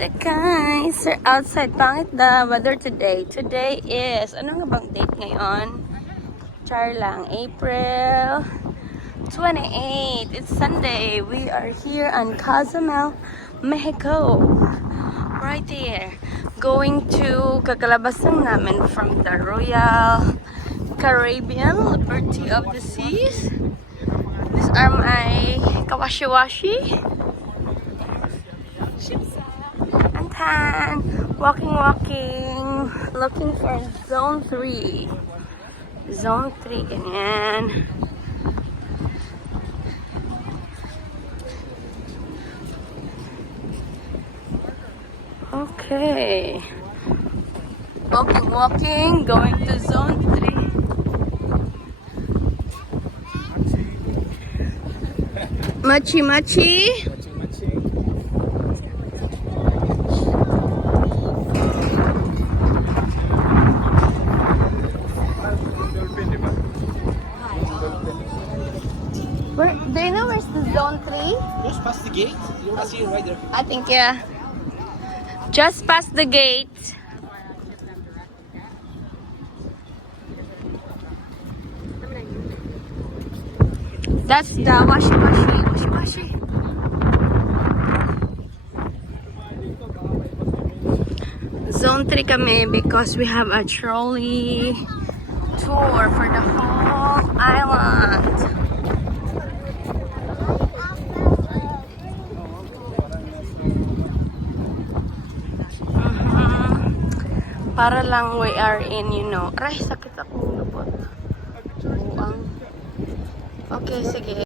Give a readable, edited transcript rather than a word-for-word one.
So guys, we're outside. Pangit the weather today. Today is, ano nga bang date ngayon? Char lang, April 28. It's Sunday. We are here on Cozumel, Mexico. Right there. Going to kakalabas lang namin from the Royal Caribbean Liberty of the Seas. These are my kawashi-washi. And walking, looking for zone 3. Zone 3, ganyan. Okay. Walking, going to zone 3. Machi. Do you know where's the zone 3? Just past the gate. You want to see it right there. I think, yeah. Just past the gate. That's the washi-washi. Zone 3 kami because we have a trolley tour for the whole island. Para lang we are in, you know. Aray, sakit ako. Okay, sige.